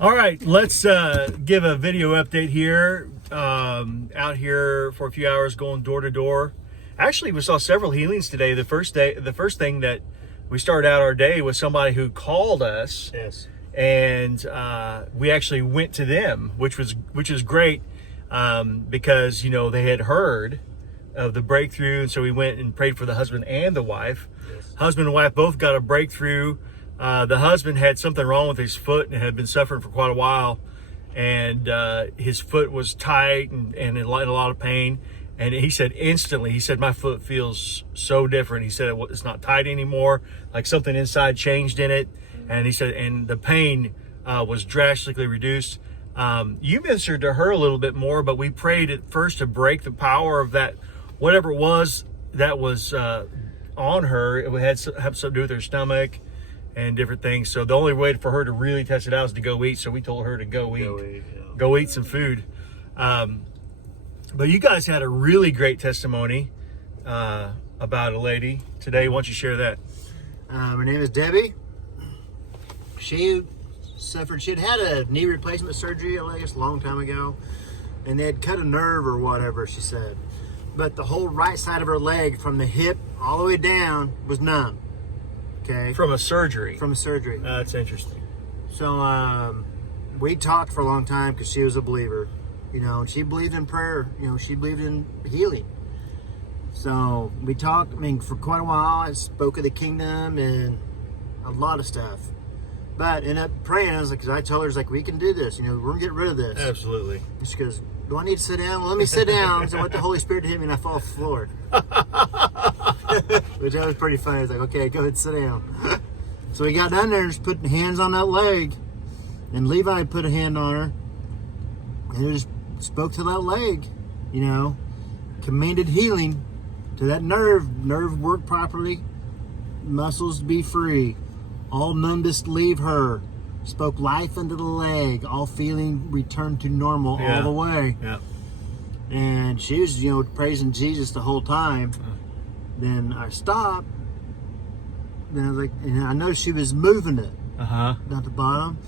All right, let's give a video update here. Out here for a few hours, going door to door. Actually, we saw several healings today. The first thing that we started out our day was somebody who called us. Yes. And we actually went to them, which is great because they had heard of the breakthrough, and so we went and prayed for the husband and the wife. Yes. Husband and wife both got a breakthrough. The husband had something wrong with his foot and had been suffering for quite a while, and his foot was tight and in a lot of pain. And he said instantly, my foot feels so different. He said it's not tight anymore, like something inside changed in it. And he said, and the pain was drastically reduced. You ministered to her a little bit more, but we prayed at first to break the power of that, whatever it was that was on her. It had something to do with her stomach and different things. So the only way for her to really test it out is to go eat. So we told her to go eat some food. But you guys had a really great testimony about a lady today. Why don't you share that? Her name is Debbie. She had a knee replacement surgery, I guess, a long time ago. And they had cut a nerve or whatever, she said. But the whole right side of her leg, from the hip all the way down, was numb. Okay? From a surgery? From a surgery. That's interesting. So we talked for a long time because she was a believer. And she believed in prayer. She believed in healing. So we talked, for quite a while. I spoke of the kingdom and a lot of stuff. But ended up praying. I was like, because I told her, we can do this. We're going to get rid of this. Absolutely. And she goes, do I need to sit down? Well, let me sit down. So I want the Holy Spirit to hit me and I fall off the floor. Which that was pretty funny. I was like, okay, go ahead and sit down. So we got down there and just put hands on that leg. And Levi put a hand on her. And it just spoke to that leg, commanded healing to that nerve work properly, muscles be free, all numbness leave her, spoke life into the leg, all feeling returned to normal all the way. Yeah. And she was, praising Jesus the whole time. Then I stopped. Then I was like, and I noticed she was moving it. Down at the bottom.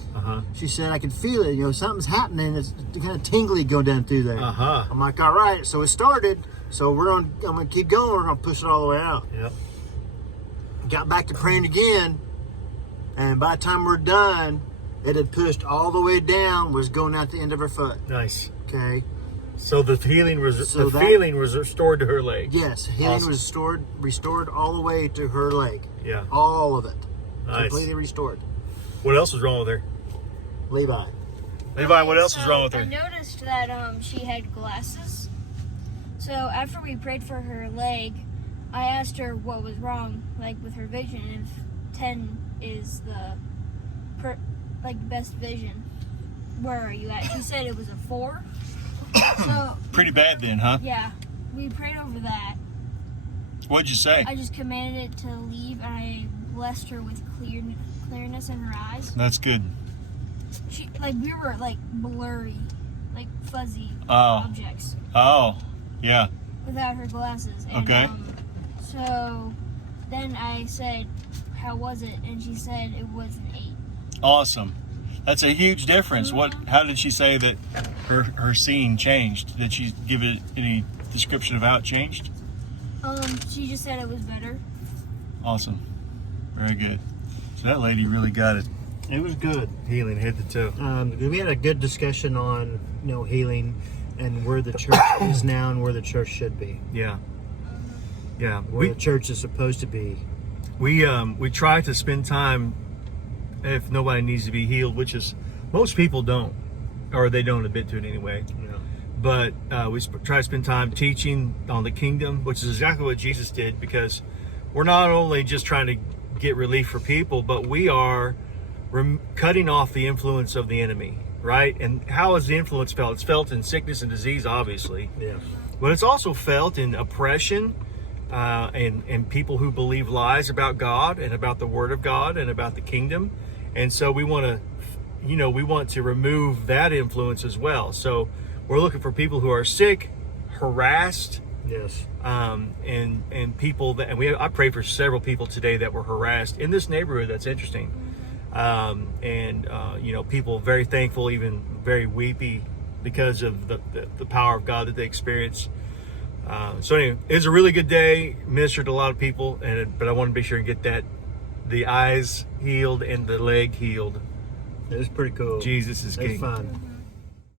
She said, I can feel it. Something's happening. It's kind of tingly going down through there. I'm like, all right. So it started. So I'm going to keep going. We're going to push it all the way out. Yep. Got back to praying again. And by the time we're done, it had pushed all the way down, was going out the end of her foot. Nice. Okay. So the feeling was feeling was restored to her leg. Yes. Healing was restored all the way to her leg. Yeah. All of it. Nice. Completely restored. What else was wrong with her? Levi, what else was wrong with her? I noticed that she had glasses. So after we prayed for her leg, I asked her what was wrong, with her vision. If 10 is the best vision, where are you at? She said it was a 4. So Pretty bad then, huh? yeah, we prayed over that. What'd you say? I just commanded it to leave, and I blessed her with clearness in her eyes. That's good. She we were blurry, fuzzy objects. Oh, yeah. Without her glasses. And, Okay. So then I said, "How was it?" And she said it was an 8. Awesome. That's a huge difference. How did she say that her seeing changed? Did she give it any description of how it changed? She just said it was better. Awesome. Very good. So that lady really got it. it was good. Healing head to toe. We had a good discussion on healing and where the church is now and where the church should be. Yeah. Yeah. Where the church is supposed to be. We try to spend time if nobody needs to be healed, which is most people don't, or they don't admit to it anyway. Yeah. But we try to spend time teaching on the kingdom, which is exactly what Jesus did, because we're not only just trying to get relief for people, but we are cutting off the influence of the enemy, right? And how is the influence felt? It's felt in sickness and disease, obviously. Yeah. But it's also felt in oppression and people who believe lies about God and about the Word of God and about the kingdom. And so we want to remove that influence as well. So we're looking for people who are sick, harassed, Yes. and people that, I prayed for several people today that were harassed in this neighborhood. That's interesting. People very thankful, even very weepy, because of the power of God that they experience. So anyway, it was a really good day. Ministered to a lot of people, but I wanted to be sure and get the eyes healed and the leg healed. It was pretty cool. Jesus is It was King. fun.